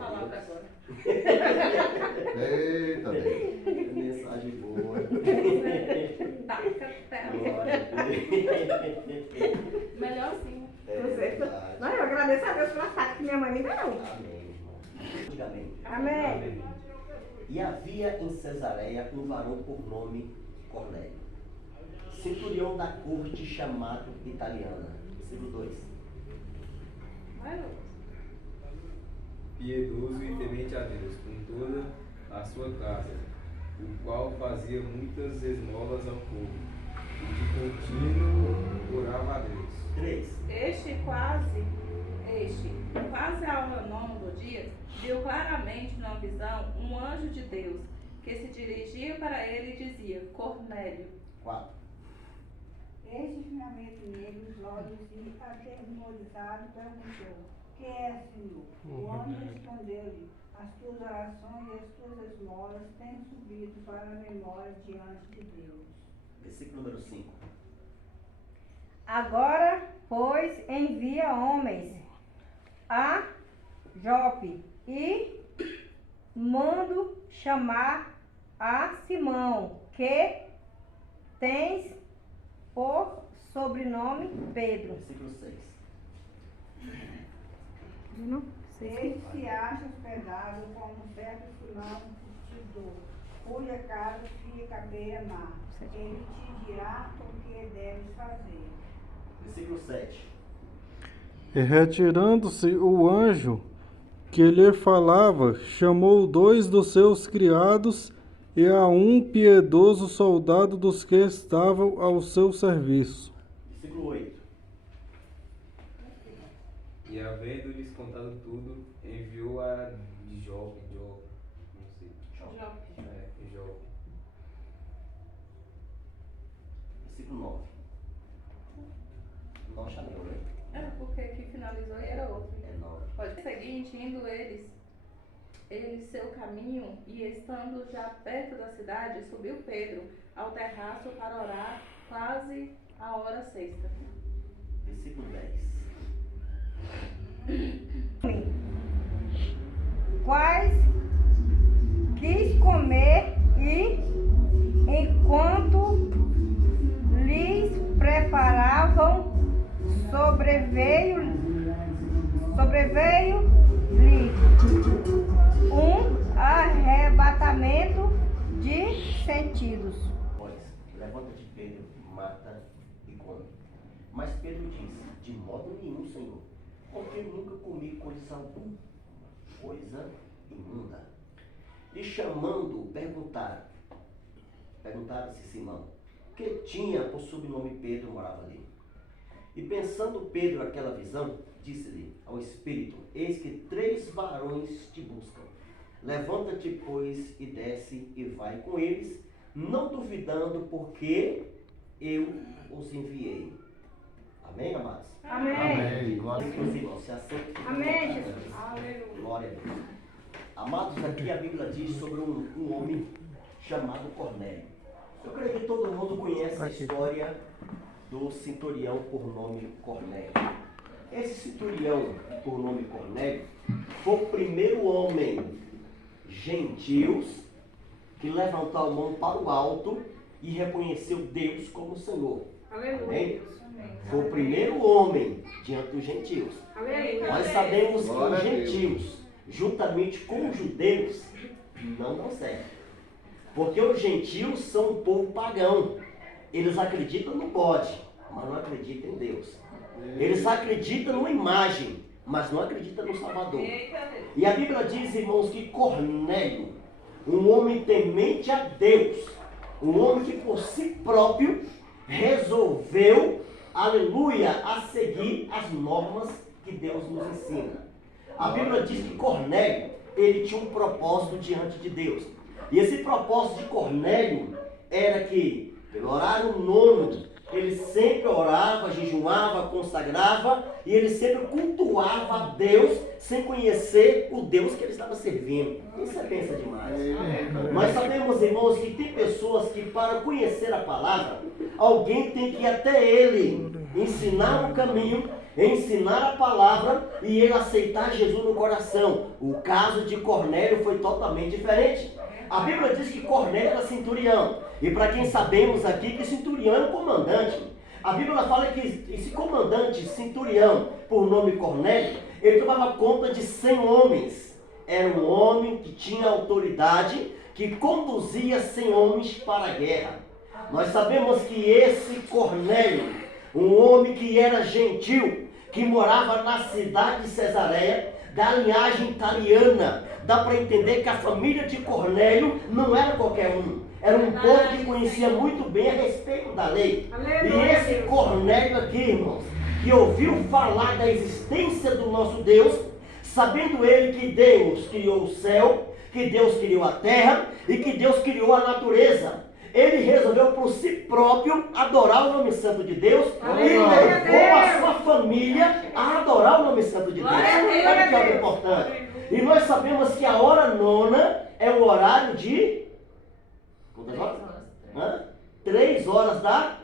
palavra agora. Eita, Deus. Mensagem boa. Taca até agora. Melhor assim. Não, eu agradeço a Deus pela taca que minha mãe me deu. Amém, irmão. Diga amém. Amém. E havia em Cesareia um varão por nome Cornélio, centurião da corte chamado Italiana. Versículo 2. Vai, Lucas. Piedoso e temente a Deus com toda a sua casa, o qual fazia muitas esmolas ao povo, e de contínuo orava a Deus. 3. Quase à hora nona do dia, viu claramente numa visão um anjo de Deus, que se dirigia para ele e dizia: Cornélio. 4. Este finalmente nele os olhos e, atemorizado, perguntou: Que é, Senhor? O anjo respondeu-lhe: As tuas orações e as tuas esmolas têm subido para a memória diante de Deus. Versículo número 5. Agora, pois, envia homens a Jope e mando chamar a Simão, que tens por sobrenome Pedro. Versículo 6. Ele se acha hospedado como certo Simão curtidor, cuja casa fica à beira-mar. Ele te dirá o que deves fazer. Versículo 7. E retirando-se o anjo que lhe falava, chamou 2 dos seus criados e a um piedoso soldado dos que estavam ao seu serviço. Versículo 8. E havendo-lhes contado tudo, enviou a Jope, não sei. Jope. Jope. Versículo 9. Não chamou, né? É, porque aqui finalizou e era outro. É 9. Pode ser seguinte, indo eles seu caminho, e estando já perto da cidade, subiu Pedro ao terraço para orar, quase a hora sexta. Versículo 10. Quais quis comer e, enquanto lhes preparavam, sobreveio-lhe um arrebatamento de sentidos. Pois, levanta-te, Pedro, mata e come. Mas Pedro disse: De modo nenhum, Senhor, porque nunca comi coisa alguma, coisa imunda. E chamando, perguntaram-se Simão, que tinha por sobrenome Pedro, morava ali. E pensando Pedro aquela visão, disse-lhe ao Espírito: Eis que 3 varões te buscam. Levanta-te, pois, e desce, e vai com eles, não duvidando, porque eu os enviei. Amém, amados? Amém. Amém. Glória a Meus Deus. irmãos, se assente. Amém, Jesus. Glória a Deus. Amados, aqui a Bíblia diz sobre um homem chamado Cornélio. Eu creio que todo mundo conhece a história do centurião por nome Cornélio. Esse centurião por nome Cornélio foi o primeiro homem gentios que levantou a mão para o alto e reconheceu Deus como Senhor. Amém? Foi o primeiro homem diante dos gentios. Nós sabemos que Glória os a Deus. gentios, juntamente com os judeus, não dão certo. Porque os gentios são um povo pagão. Eles acreditam no bode, mas não acreditam em Deus. Eles acreditam numa imagem, mas não acreditam no Salvador. E a Bíblia diz, irmãos, que Cornélio, um homem temente a Deus, um homem que por si próprio resolveu, aleluia, a seguir as normas que Deus nos ensina. A Bíblia diz que Cornélio, ele tinha um propósito diante de Deus. E esse propósito de Cornélio era que, pelo horário nono, ele sempre orava, jejuava, consagrava, e ele sempre cultuava a Deus sem conhecer o Deus que ele estava servindo. Isso é bênção demais. Nós sabemos, irmãos, que tem pessoas que para conhecer a palavra, alguém tem que ir até ele, ensinar o caminho, ensinar a palavra e ele aceitar Jesus no coração. O caso de Cornélio foi totalmente diferente. A Bíblia diz que Cornélio era centurião. E para quem sabemos aqui que centurião é um comandante. A Bíblia fala que esse comandante, centurião, por nome Cornélio, ele tomava conta de 100 homens. Era um homem que tinha autoridade, que conduzia 100 homens para a guerra. Nós sabemos que esse Cornélio, um homem que era gentil, que morava na cidade de Cesareia, da linhagem italiana, dá para entender que a família de Cornélio não era qualquer um. Era um povo que conhecia muito bem a respeito da lei. E esse Cornélio aqui, irmãos, que ouviu falar da existência do nosso Deus, sabendo ele que Deus criou o céu, que Deus criou a terra e que Deus criou a natureza, ele resolveu por si próprio adorar o nome santo de Deus e levou a sua família a adorar o nome santo de Deus. Olha que algo importante. E nós sabemos que a hora nona é o horário de... quantas horas? 3 horas da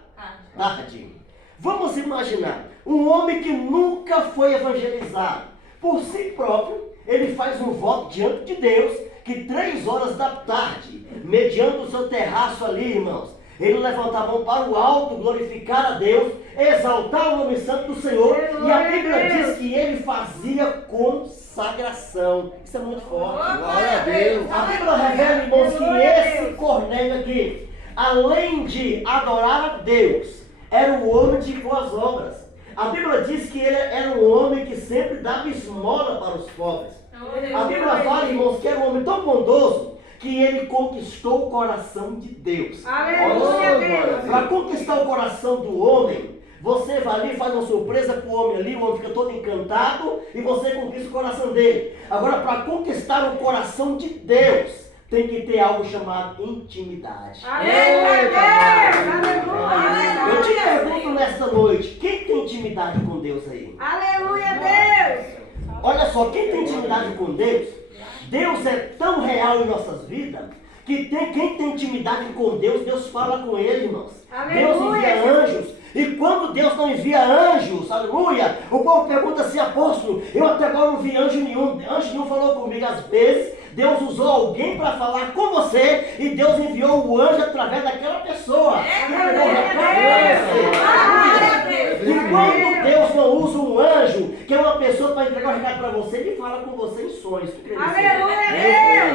tarde. Vamos imaginar, um homem que nunca foi evangelizado, por si próprio, ele faz um voto diante de Deus, que 3 horas da tarde, mediante o seu terraço ali, irmãos, ele levanta a mão para o alto, glorificar a Deus, exaltar o nome santo do Senhor, e a Bíblia diz que ele fazia consagração. Isso é muito forte. Glória a Deus. A Bíblia revela, irmãos, que esse Cornélio aqui, além de adorar a Deus, era um homem de boas obras. A Bíblia diz que ele era um homem que sempre dava esmola para os pobres. A Bíblia fala, irmãos, que era um homem tão bondoso que ele conquistou o coração de Deus. Aleluia, Deus. Para conquistar o coração do homem, você vai ali e faz uma surpresa para o homem ali, o homem fica todo encantado e você conquista o coração dele. Agora, para conquistar o coração de Deus, tem que ter algo chamado intimidade. Aleluia, Deus. Aleluia. Eu te pergunto nesta noite, quem tem intimidade com Deus aí? Aleluia, Deus. Olha só, quem tem intimidade com Deus, Deus é tão real em nossas vidas, que quem tem intimidade com Deus, Deus fala com ele, irmãos. Aleluia. Deus envia anjos. E quando Deus não envia anjos, aleluia, o povo pergunta assim, apóstolo, eu até agora não vi anjo nenhum falou comigo. Às vezes, Deus usou alguém para falar com você, e Deus enviou o anjo através daquela pessoa. E quando Deus não usa um anjo, que é uma pessoa para entregar um recado para você, ele fala com você em sonhos. Aleluia, Deus.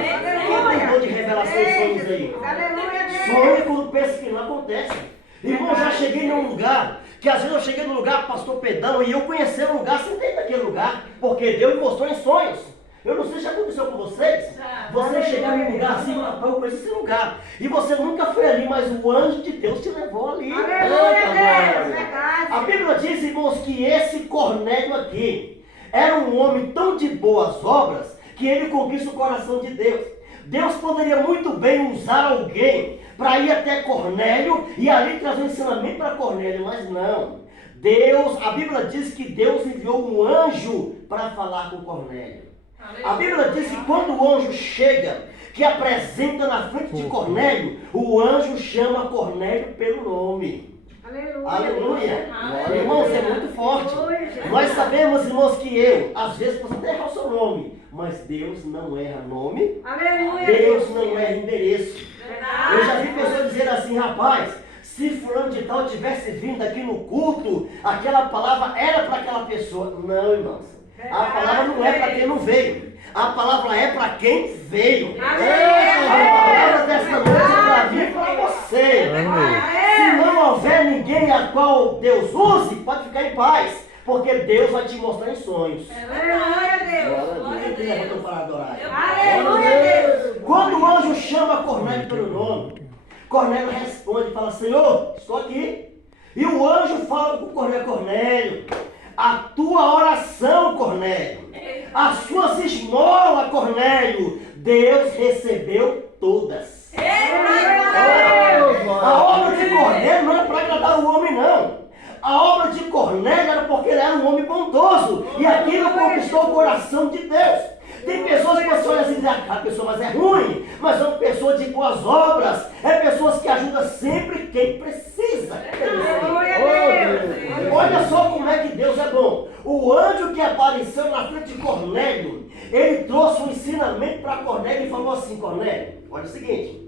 Quem tem dor de revelação em sonhos aí? Aleluia, Deus. Sonho quando pensa que não acontece. Irmão, já cheguei num lugar, que às vezes eu cheguei num lugar, pastor Pedão, e eu conheci o lugar, sentei naquele lugar, porque Deus me mostrou em sonhos. Eu não sei se já aconteceu com vocês. Você chegar em um lugar assim, rapaz, eu conheço esse lugar. E você nunca foi ali, mas o anjo de Deus te levou ali. Aleluia, Deus. A Bíblia diz, irmãos, que esse Cornélio aqui era um homem tão de boas obras que ele conquista o coração de Deus. Deus poderia muito bem usar alguém para ir até Cornélio e ali trazer um ensinamento para Cornélio, mas não. Deus, a Bíblia diz que Deus enviou um anjo para falar com Cornélio. A Bíblia diz que quando o anjo chega, que apresenta na frente de Cornélio, o anjo chama Cornélio pelo nome. Aleluia. Irmãos, é muito forte. Nós sabemos, irmãos, que às vezes, posso até errar o seu nome, mas Deus não erra nome. Aleluia. Deus não erra endereço. Eu já vi pessoas dizer assim, rapaz, se fulano de tal tivesse vindo aqui no culto, aquela palavra era para aquela pessoa. Não, irmãos. A palavra não é para quem não veio. A palavra é para quem veio. A palavra dessa noite é para mim e para você. Se não houver ninguém a qual Deus use, pode ficar em paz. Porque Deus vai te mostrar em sonhos. Aleluia, Quem levantou para adorar? Aleluia, Deus. Quando o anjo chama Cornélio pelo nome, Cornélio responde e fala, Senhor, estou aqui. E o anjo fala com Cornélio, Cornélio, a tua oração, Cornélio, as suas esmolas, Cornélio, Deus recebeu todas. A obra de Cornélio não é para agradar o homem, não. A obra de Cornélio era porque ele era um homem bondoso. E aquilo conquistou o coração de Deus. Tem pessoas que você olha assim e diz, a pessoa mas é ruim, mas é uma pessoa de boas obras. É pessoas que ajudam sempre quem precisa. Olha só como é que Deus é bom. ele trouxe um ensinamento para Cornélio e falou assim: Cornélio, olha o seguinte,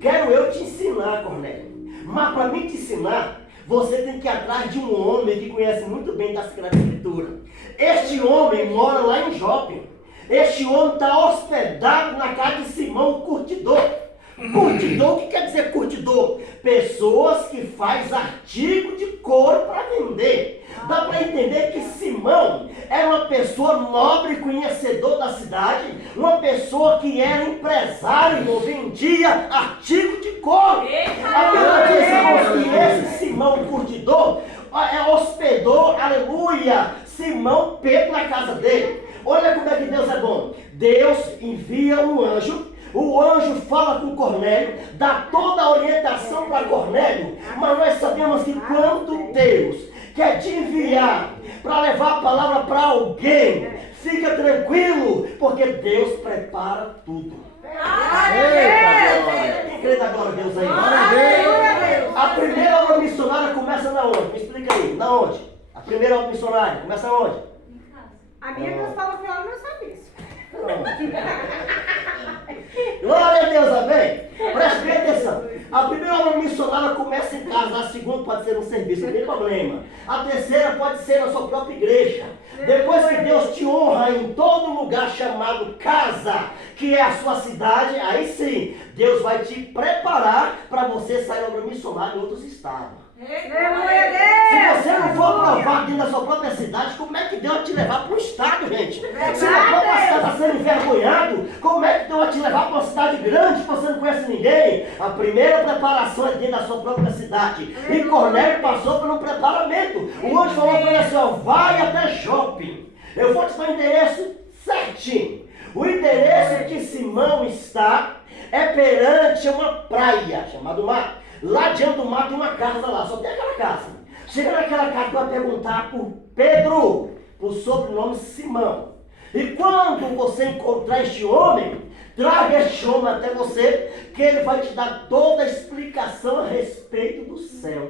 quero eu te ensinar, Cornélio, mas para mim te ensinar, você tem que ir atrás de um homem que conhece muito bem da Sagrada Escritura. Este homem mora lá em Jope. Este homem está hospedado na casa de Simão, o curtidor. Curtidor, o que quer dizer curtidor? Pessoas que faz artigo de couro para vender. Dá para entender que Simão era uma pessoa nobre, conhecedor da cidade, uma pessoa que era empresário, não vendia artigo de couro. A Bíblia diz, irmãos, que esse Simão curtidor hospedou, aleluia, Simão Pedro na casa dele. Olha como é que Deus é bom. Deus envia um anjo. O anjo fala com Cornélio, dá toda a orientação para Cornélio, mas nós sabemos que quando Deus quer te enviar para levar a palavra para alguém, fica tranquilo, porque Deus prepara tudo. Quem crê da glória a Deus aí? A primeira obra missionária começa na onde? Me explica aí, na onde? A primeira obra missionária começa onde? A minha Deus fala que ela não sabe isso. Glória a Deus, amém? Preste bem atenção. A primeira obra missionária começa em casa, a segunda pode ser um serviço, não tem problema. A terceira pode ser na sua própria igreja. Depois que Deus te honra em todo lugar chamado casa, que é a sua cidade, aí sim, Deus vai te preparar para você sair obra missionária em outros estados. Se você não for provado dentro da sua própria cidade, como é que Deus vai te levar para o estado, gente? Se na própria cidade está sendo envergonhado, como é que Deus vai te levar para uma cidade grande que você não conhece ninguém? A primeira preparação é dentro da sua própria cidade. E Cornélio passou por um preparamento. O anjo falou para ele assim, ó, vai até Jope. Eu vou te dar o endereço certinho. O endereço que Simão está é perante uma praia, chamada mar. Lá diante do mar tem uma casa lá, só tem aquela casa. Chega naquela casa, vai perguntar por Pedro, por sobrenome Simão. E quando você encontrar este homem, traga este homem até você, que ele vai te dar toda a explicação a respeito do céu.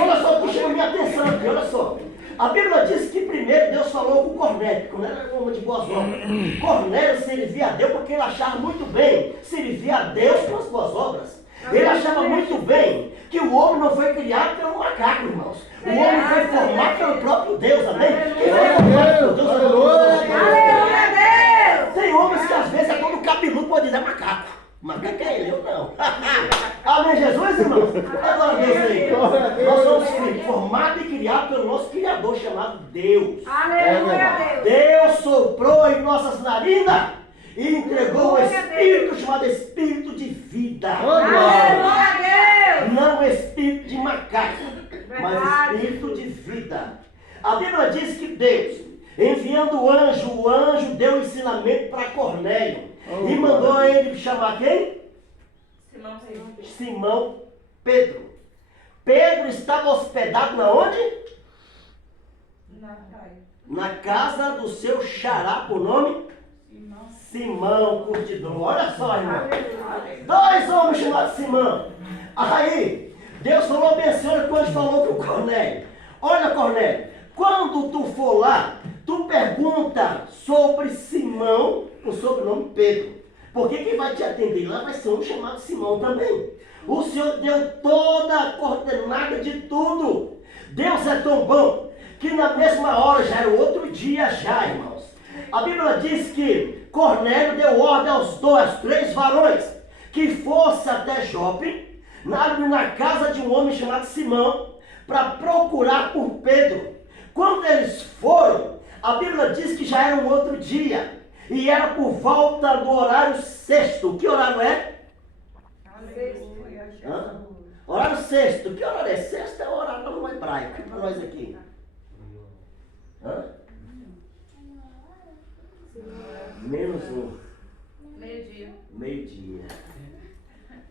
Olha só, puxa a minha atenção aqui, olha só. A Bíblia diz que primeiro Deus falou com Cornélio. Cornélio era um homem de boas obras. Cornélio servia a Deus porque ele achava muito bem servir a Deus com as boas obras. Ele achava muito bem que o homem não foi criado pelo macaco, irmãos. O homem foi formado pelo próprio Deus, amém? Quem foi formado pelo Deus? Aleluia! Tem homens que às vezes é todo cabeludo pode dizer macaco. Macaco é ele, eu não. Amém, Jesus, irmãos? Agora Deus aí. Nós somos formados e criados pelo nosso Criador chamado Deus. Aleluia, Deus soprou em nossas narinas e entregou o Espírito chamado Espírito de vida. Não Espírito de macaco, mas Espírito de vida. A Bíblia diz que Deus, enviando o anjo deu um ensinamento para Cornélio. E mandou ele chamar quem? Simão Pedro. Pedro estava hospedado na onde? Na casa do seu xará, por nome? Simão curtidor. Olha só, irmão. Dois homens chamados Simão. Aí, Deus falou bem assim, olha quando falou com o Cornélio. Olha, Cornélio, quando tu for lá, tu pergunta sobre Simão, o sobrenome Pedro. Porque quem vai te atender lá vai ser um chamado Simão também. O Senhor deu toda a coordenada de tudo. Deus é tão bom que na mesma hora, já era outro dia já, irmãos. A Bíblia diz que Cornélio deu ordem aos três varões que fosse até Jope, na casa de um homem chamado Simão, para procurar por Pedro. Quando eles foram, a Bíblia diz que já era um outro dia. E era por volta do horário sexto. Que horário é? Horário sexto. Que horário é? Sexto é o horário no hebraico. Para nós aqui. Menos um. Meio-dia.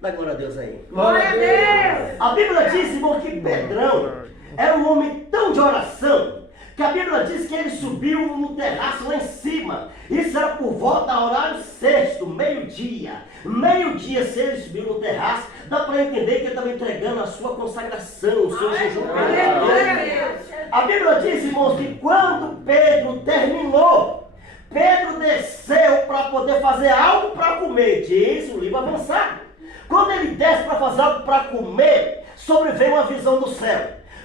Dá glória a Deus aí. Glória a Deus! A Bíblia diz, irmão, que Pedrão era um homem tão de oração, que a Bíblia diz que ele subiu no terraço lá em cima. Isso era por volta do horário sexto, meio-dia. Meio-dia, se ele subiu no terraço, dá para entender que ele estava entregando a sua consagração, o seu jejum. A Bíblia diz, irmãos, que quando Pedro terminou, Pedro desceu para poder fazer algo para comer. Diz o livro avançado. Quando ele desce para fazer algo para comer, sobrevém uma visão do céu.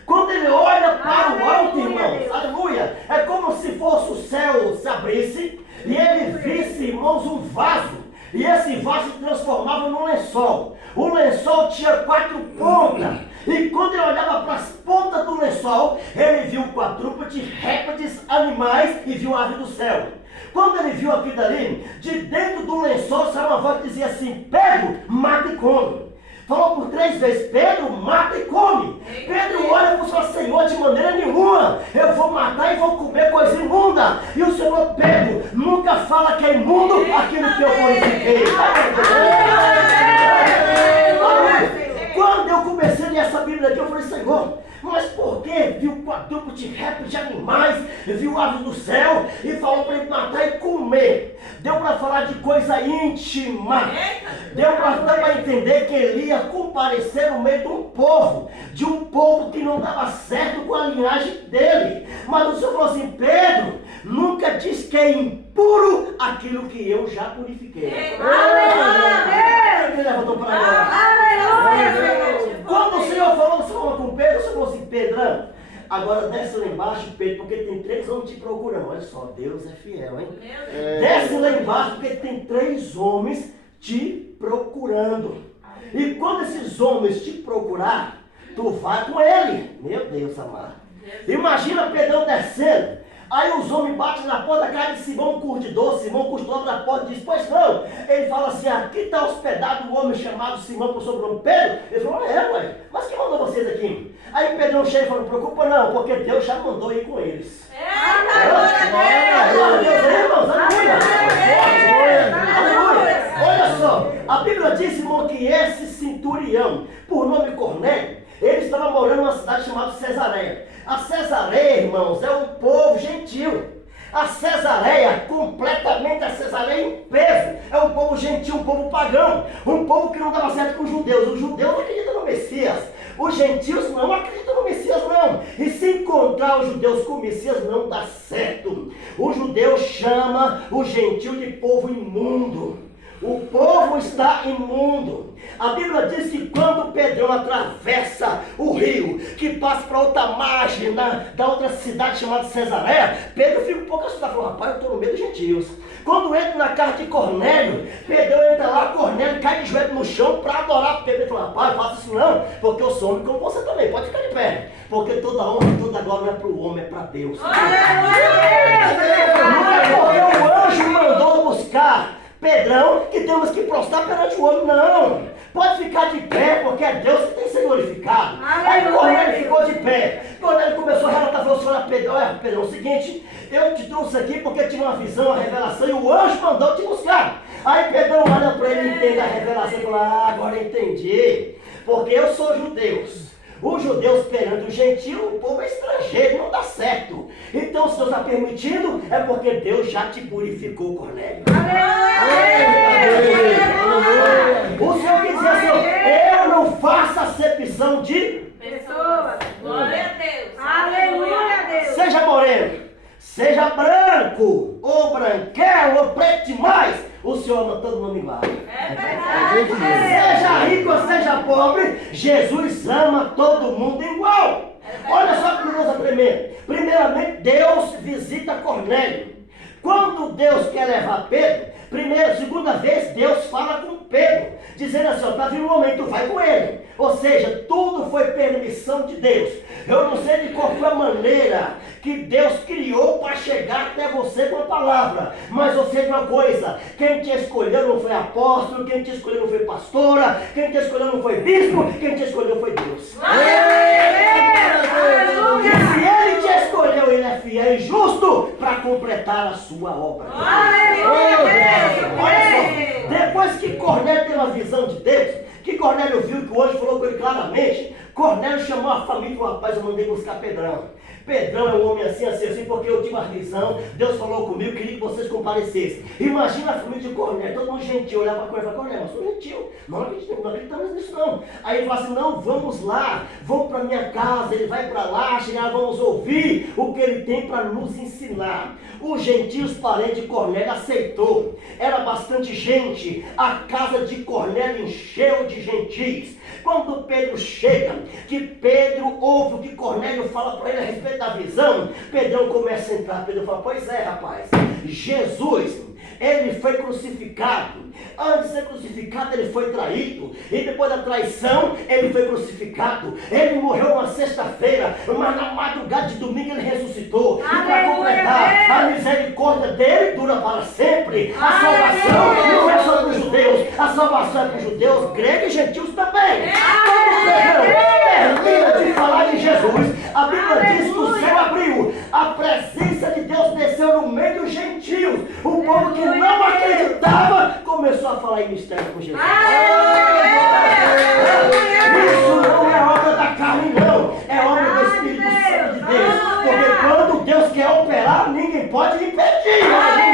Quando ele olha para o alto, irmãos, aleluia, é como se fosse o céu se abrisse e ele visse, irmãos, um vaso. E esse vaso se transformava num lençol. O lençol tinha 4 pontas. E quando ele olhava para as pontas do lençol, ele viu quadrúpedes, répteis, animais e viu a ave do céu. Quando ele viu aquilo dali, de dentro do lençol saiu uma voz que dizia assim: Pedro, mata e come. Falou por 3 vezes: Pedro, mata e come. Pedro olha para o seu Senhor: de maneira nenhuma, eu vou matar e vou comer coisa imunda. E o Senhor: Pedro, nunca fala que é imundo aquilo que eu purifiquei. Quando eu comecei a ler essa Bíblia aqui, eu falei: Senhor, mas por que viu quadrúpedes de répteis, de animais, viu aves do céu e falou para ele matar e comer? Deu para falar de coisa íntima. Deu para entender que ele ia comparecer no meio de um povo que não dava certo com a linhagem dele. Mas o Senhor falou assim: Pedro, nunca diz que é impuro aquilo que eu já purifiquei. Quem levantou para agora? Quando o Senhor falou com Pedro, o Senhor falou assim: Pedrão, agora desce lá embaixo, Pedro, porque tem 3 homens te procurando. Olha só, Deus é fiel, hein? Desce lá embaixo, porque tem 3 homens te procurando. E quando esses homens te procurar, tu vai com ele. Meu Deus amado. Imagina Pedrão descendo. Aí os homens batem na porta da casa de Simão Curtidor. Simão Curtidor da porta e diz: pois não. Ele fala assim: aqui está hospedado um homem chamado Simão por sobrenome Pedro. Ele falou: ué, mas quem mandou vocês aqui? Aí Pedrão chega e fala: não preocupa não, porque Deus já mandou ir com eles. Olha só, a Bíblia diz, irmão, que esse centurião, por nome Cornélio, ele estava morando numa cidade chamada Cesareia. A Cesareia, irmãos, é um povo gentil. A Cesareia, completamente a Cesareia em peso, é um povo gentil, um povo pagão, um povo que não dava certo com os judeus. Os judeus não acreditam no Messias, os gentios não acreditam no Messias não. E se encontrar os judeus com o Messias não dá certo. O judeu chama o gentil de povo imundo. O povo está imundo. A Bíblia diz que quando Pedrão atravessa o rio, que passa para outra margem da outra cidade chamada Cesareia, Pedro fica um pouco assustado. Fala: rapaz, eu estou no meio dos gentios. Quando entra na casa de Cornélio, Pedrão entra lá, Cornélio cai de joelho no chão para adorar Pedro. Ele fala: rapaz, faça isso não, porque eu sou homem como você também, pode ficar de pé. Porque toda honra e toda glória não é para o homem, é para Deus. Não é porque o anjo mandou buscar Pedrão que temos que prostrar perante o homem, não. Pode ficar de pé, porque é Deus que tem que ser glorificado. Aí Cornélio ficou de pé. Cornélio começou a relatar, falou: olha Pedrão, é o seguinte, eu te trouxe aqui porque tive uma visão, uma revelação, e o anjo mandou te buscar. Aí Pedrão olha para ele, entende a revelação e fala: agora entendi, porque eu sou judeus. Os judeus perante o gentil, o povo é estrangeiro, não dá certo. Então, se Deus está permitindo, é porque Deus já te purificou, Cornélio. O Senhor quer dizer assim: eu não faço acepção de pessoas. Glória a Deus. Aleluia a Deus. Seja moreno, seja branco, ou branquelo, ou preto demais, o Senhor ama todo mundo igual. É verdade. Seja rico ou seja pobre, Jesus ama todo mundo igual. Olha só que coisa tremenda. Primeiramente, Deus visita Cornélio. Quando Deus quer levar Pedro, segunda vez, Deus fala com Pedro, dizendo assim: está vindo um homem, tu vai com ele. Ou seja, tudo foi permissão de Deus. Eu não sei de qual foi a maneira que Deus criou para chegar até você com a palavra, mas eu sei de uma coisa: quem te escolheu não foi apóstolo, quem te escolheu não foi pastora, quem te escolheu não foi bispo, quem te escolheu foi Deus. E se Ele te escolheu, Ele é fiel e justo para completar a sua obra. Olha só, depois que Cornélio teve uma visão de Deus, que Cornélio viu que o anjo falou com ele claramente, Cornélio chamou a família e falou: rapaz, eu mandei buscar Pedrão. Pedrão é um homem assim, assim, assim, porque eu tive uma visão, Deus falou comigo, queria que vocês comparecessem. Imagina a família de Cornélio, todo mundo gentil, olhar para Cornélio e falar, Cornélio, eu sou gentil, não acreditamos nisso não. Aí ele fala assim, não, vamos lá, vamos para minha casa, ele vai para lá, chegar, vamos ouvir o que ele tem para nos ensinar. Os gentios parentes de Cornélio aceitou, era bastante gente, a casa de Cornélio encheu de gentis. Quando Pedro chega, que Pedro ouve o que Cornélio fala para ele a respeito da visão, Pedrão começa a entrar. Pedro fala, pois é, rapaz, Jesus, ele foi crucificado. Antes de ser crucificado, ele foi traído. E depois da traição, ele foi crucificado. Ele morreu uma sexta-feira, mas na madrugada de domingo ele ressuscitou. E para completar, a misericórdia dele dura para sempre. A salvação não é só para os judeus, a salvação é para os judeus, gregos e gentios também. Quando Pedro termina de falar de Jesus, a Bíblia diz que o céu abriu, a presença de Deus desceu no meio dos gentios. O povo que não acreditava começou a falar em mistério com Jesus. Isso não é obra da carne, não. É obra do Espírito Santo de Deus. Porque quando Deus quer operar, ninguém pode impedir. Glória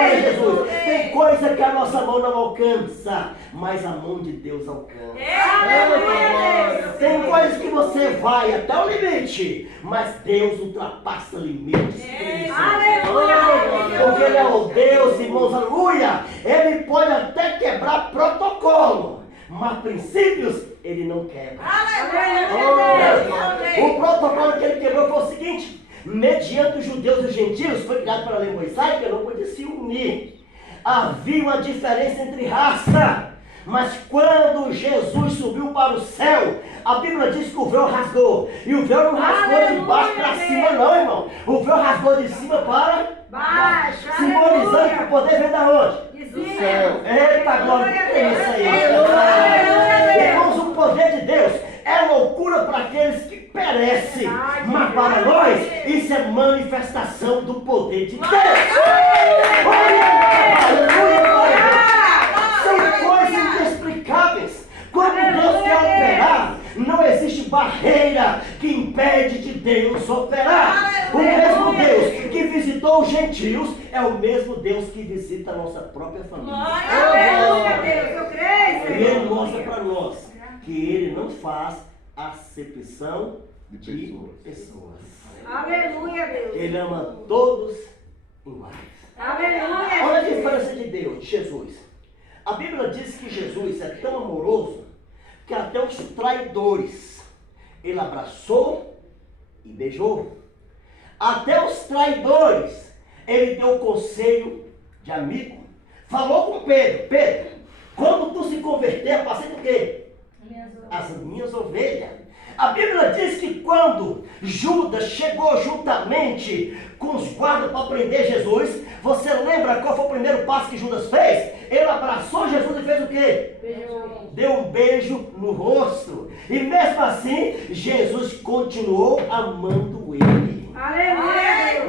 a Jesus. Tem coisa que a nossa mão não alcança, mas a mão de Deus alcança. Tem coisas que você vai até o limite, mas Deus ultrapassa limites. Porque Ele é o Deus, irmãos, aleluia. Ele pode até quebrar protocolo, mas princípios Ele não quebra. O protocolo que Ele quebrou foi o seguinte: mediante os judeus e os gentios, foi criado para a lei mosaica, não podia se unir. Havia uma diferença entre raça. Mas quando Jesus subiu para o céu, a Bíblia diz que o véu rasgou. E o véu não rasgou de baixo para cima não, irmão. O véu rasgou de cima para baixo. Simbolizando que o poder vem da onde? Do céu. Eita glória, que é isso aí? Irmãos, o poder de Deus é loucura para aqueles que perecem. Mas para nós, isso é manifestação do poder de Deus. Aleluia! São coisas inexplicáveis. Quando Deus quer operar, não existe barreira que impede de Deus operar. O mesmo Deus que visitou os gentios é o mesmo Deus que visita a nossa própria família. E Ele mostra para nós que Ele não faz acepção de pessoas. Aleluia, Deus. Ele ama todos iguais. Aleluia. Olha a diferença de Deus, de Jesus. A Bíblia diz que Jesus é tão amoroso que até os traidores Ele abraçou e beijou. Até os traidores Ele deu conselho de amigo. Falou com Pedro: Pedro, quando tu se converter, apacenta o quê? As minhas ovelhas. A Bíblia diz que quando Judas chegou juntamente com os guardas para prender Jesus, você lembra qual foi o primeiro passo que Judas fez? Ele abraçou Jesus e fez o quê? Deu um beijo no rosto. E mesmo assim, Jesus continuou amando ele. Aleluia.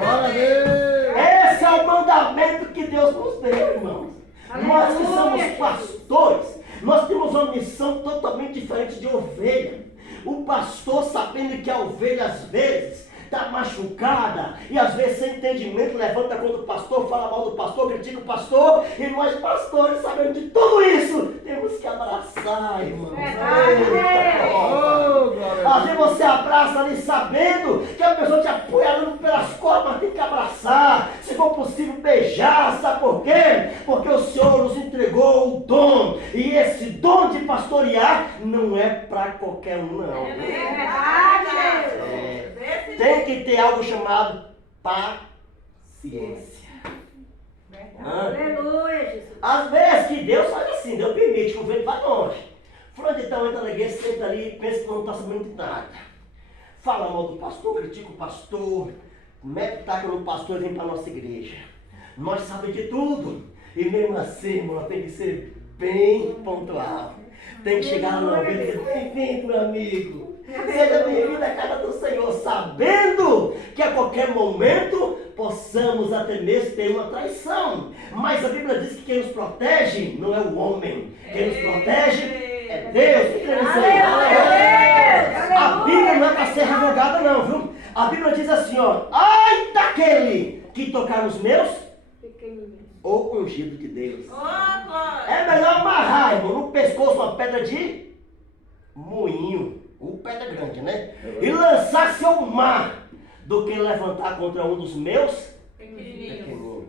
Esse é o mandamento que Deus nos deu, irmãos. Nós que somos pastores, nós temos uma missão totalmente diferente de ovelha. O pastor, sabendo que a ovelha às vezes está machucada e às vezes sem entendimento, levanta contra o pastor, fala mal do pastor, critica o pastor, e nós pastores, sabendo de tudo isso, temos que abraçar, irmãos. Às vezes você abraça ali sabendo que a pessoa te apoia pelas costas, mas tem que abraçar, se for possível beijar. Sabe por quê? Porque o Senhor nos entregou o dom, e esse dom de pastorear não é para qualquer um, não. Tem que ter algo chamado paciência. Aleluia, Jesus. Às vezes que Deus faz assim, Deus permite que o vento vá longe. Fulano então entra na igreja, senta ali e pensa que não está sabendo de nada. Fala mal do pastor, critica o pastor, mete taca no pastor e vem para a nossa igreja. Nós sabemos de tudo. E mesmo assim, irmão, tem que ser bem pontual. Tem que chegar lá na ovelha e dizer: bem-vindo, meu amigo. Seja bem-vindo à casa do Senhor, sabendo que a qualquer momento possamos até mesmo ter uma traição. Mas a Bíblia diz que quem nos protege não é o homem. Quem nos protege É Deus que crê nisso aí. A Bíblia não é para ser revogada não, viu? A Bíblia diz assim, ó. Ai daquele que tocar nos meus ou ungido de Deus. É melhor amarrar, irmão, no pescoço uma pedra de moinho. Uma pedra grande, né? E lançar-se ao mar do que levantar contra um dos meus pequenininhos.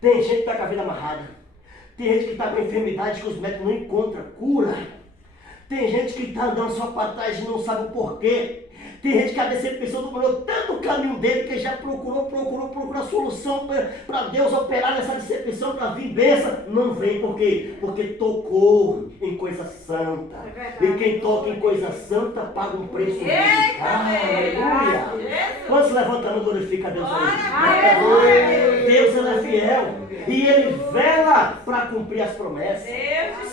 Tem gente que está com a vida amarrada. Tem gente que está com enfermidade que os médicos não encontram cura. Tem gente que está andando só para trás e não sabe o porquê. Tem gente que a decepção demorou tanto o caminho dele que já procurou a solução para Deus operar nessa decepção, para vir bênção. Não vem, por quê? Porque tocou em coisa santa. E quem toca em coisa santa paga um preço muito caro. Aleluia! Quando se levantando, glorifica a Deus aí. Deus ele é fiel. E ele vela para cumprir as promessas.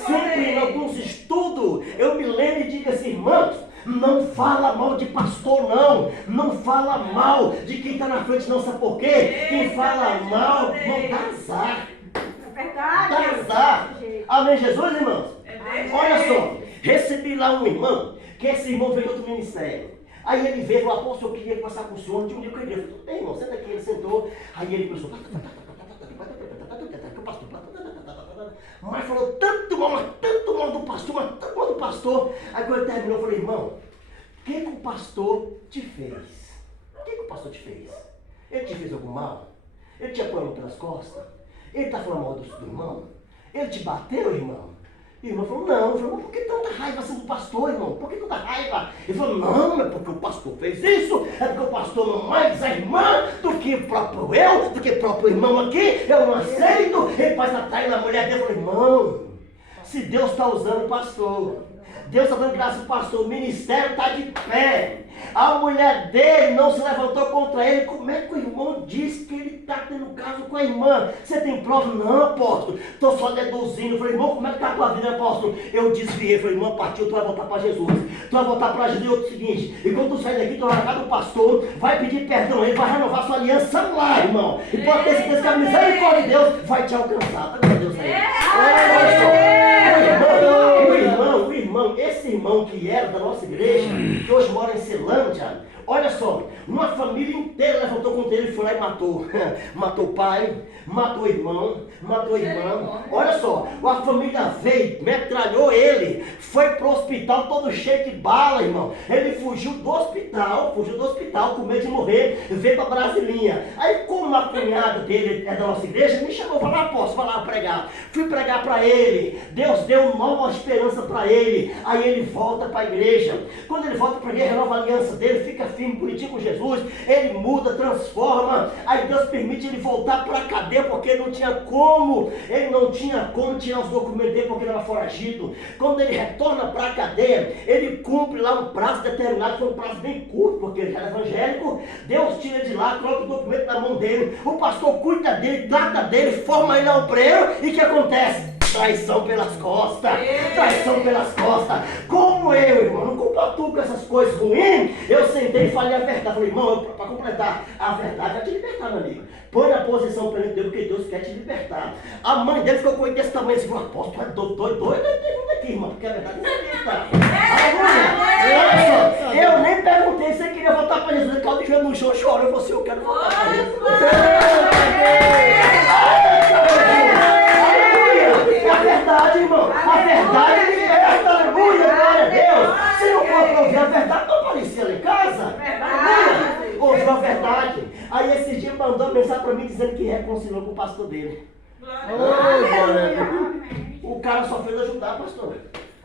Sempre em alguns estudos, eu me lembro e digo assim, irmãos, não fala mal de pastor não. Não fala mal de quem está na frente não, sabe por quê? Quem fala mal não dá azar. É verdade. Dá azar. Amém, Jesus, irmãos? Olha só, recebi lá um irmão, que esse irmão veio de outro ministério. Aí ele veio e falou, apóstolo, eu queria conversar com o senhor. De um dia eu queria. Eu falei, tudo bem, irmão, senta aqui. Ele sentou. Aí ele começou. Mas falou tanto mal do pastor. Aí quando ele terminou, eu falei, irmão, o que o pastor te fez? O que o pastor te fez? Ele te fez algum mal? Ele te apanhou pelas costas? Ele está falando mal do irmão? Ele te bateu, irmão? E o irmão falou, não. Ele falou, mas por que tanta raiva assim do pastor, irmão? Por que tanta raiva? Ele falou, não, é porque o pastor fez isso, é porque o pastor ama mais a irmã do que o próprio eu, do que o próprio irmão aqui, eu não aceito. Ele faz atrás na mulher dele. Eu falei, irmão, se Deus está usando o pastor, Deus está dando graça ao pastor, o ministério está de pé. A mulher dele não se levantou contra ele. Como é que o irmão diz que ele está tendo caso com a irmã? Você tem prova? Não, apóstolo. Estou só deduzindo. Eu falei, irmão, como é que está a tua vida, apóstolo? Eu desviei. Eu falei, irmão, partiu, tu vai voltar para Jesus. Tu vai voltar para Jesus. E outro seguinte, e quando tu sair daqui, tu vai na casa do pastor, vai pedir perdão, ele vai renovar sua aliança lá, irmão. E pode ter certeza que a misericórdia de Deus vai te alcançar. Tá, meu Deus aí. O irmão, esse irmão que era da nossa igreja, que hoje mora em Celândia, olha só, uma família inteira levantou contra ele e foi lá e matou. Matou o pai, matou o irmão, matou a irmã. Olha só, a família veio, metralhou ele, foi pro hospital todo cheio de bala, irmão. Ele fugiu do hospital com medo de morrer, veio pra Brasilinha. Aí como a cunhada dele é da nossa igreja, me chamou, falou, apóstolo, vai lá pregar. Fui pregar para ele, Deus deu nova esperança para ele. Aí ele volta para a igreja. Quando ele volta para a igreja, renova a aliança dele, fica firme, bonitinho com Jesus, ele muda, transforma. Aí Deus permite ele voltar para a cadeia, porque ele não tinha como tirar os documentos dele, porque ele era foragido. Quando ele retorna para a cadeia, ele cumpre lá um prazo determinado, foi um prazo bem curto, porque ele era evangélico. Deus tira ele de lá, troca o documento na mão dele, o pastor cuida dele, trata dele, forma ele obreiro, e o que acontece? Traição pelas costas. Traição pelas costas. Como eu, irmão, não compactuo com essas coisas ruins, eu sentei e falei a verdade. Falei, irmão, para completar, a verdade vai te libertar, meu amigo. Põe na posição perante Deus, porque Deus quer te libertar. A mãe dele ficou com ele desse tamanho, assim, falou, apóstolo, tu é doido aqui, irmão, porque a verdade não é libertar. Aleluia! Eu nem perguntei se ele queria voltar para Jesus. Ele caiu de joelho no chão, chorou. Eu falei assim, eu quero voltar para Jesus. A verdade, irmão, a verdade liberta, aleluia, glória a Deus. Se não for para ouvir a verdade, não aparecia lá em casa. Ouviu a verdade. Aí esse dia mandou mensagem para mim dizendo que reconciliou com o pastor dele. O cara só fez ajudar, pastor.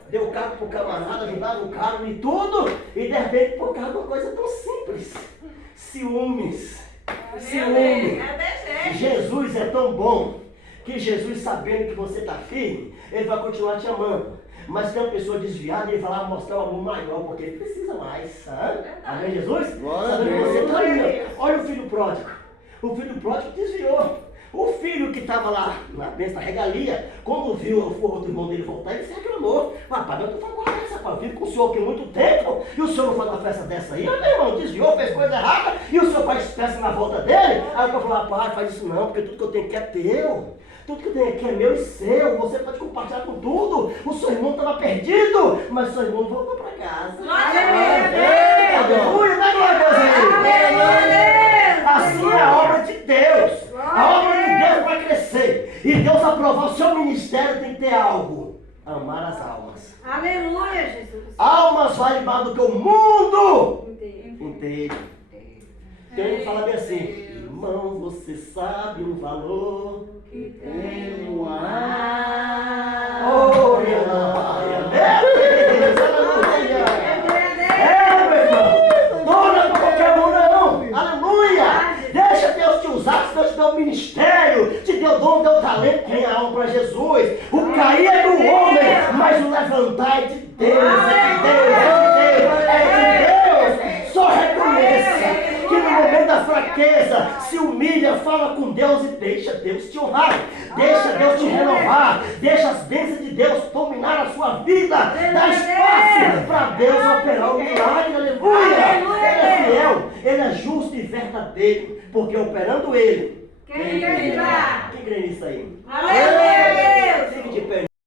Deu carro pro camarada, ajudaram o carro e tudo. E de repente, por causa de uma coisa tão simples. Ciúmes. Jesus é tão bom que Jesus, sabendo que você está firme, ele vai continuar te amando. Mas tem uma pessoa desviada, ele vai lá mostrar um amor maior, porque ele precisa mais. Amém, Jesus? Sabendo que você está ali. Olha o filho pródigo. O filho pródigo desviou. O filho que estava lá na besta regalia, quando viu o outro irmão dele voltar, ele se reclamou. Papai, eu estou falando essa, pai. Eu vivo com o senhor aqui há muito tempo, e o senhor não faz uma festa dessa aí? Meu irmão desviou, fez coisa errada, e o senhor faz festa na volta dele? Aí o pai falou, pai, faz isso não, porque tudo que eu tenho que é teu. Tudo que eu tenho aqui é meu e seu. Você pode compartilhar com tudo. O seu irmão estava perdido, mas seu irmão voltou para casa. Aleluia! Dá glória a Deus aí. Assim é a obra de Deus. A obra de Deus vai crescer. E Deus aprovar o seu ministério tem que ter algo. Amar as almas. Aleluia, Jesus. Almas vale mais do que o mundo inteiro. Então ele fala bem assim: irmão, você sabe o valor que tem no ar. Oh, meu Deus, aleluia. Meu irmão, não é para qualquer um não. Aleluia. Deixa Deus te usar, se Deus te deu um ministério, te deu dom, deu talento, ganha alma para Jesus. O cair é do homem, mas o levantar é de Deus, é de Deus, é de Deus. Só reconheça que no momento da fraqueza se humilha, fala com Deus e deixa Deus te honrar, deixa Deus te renovar, deixa as bênçãos de Deus dominar a sua vida, dá espaço para Deus operar o milagre, aleluia. Ele é fiel, ele é justo e verdadeiro, porque operando ele, Quem crê nisso aí? Aleluia. Fique de pé.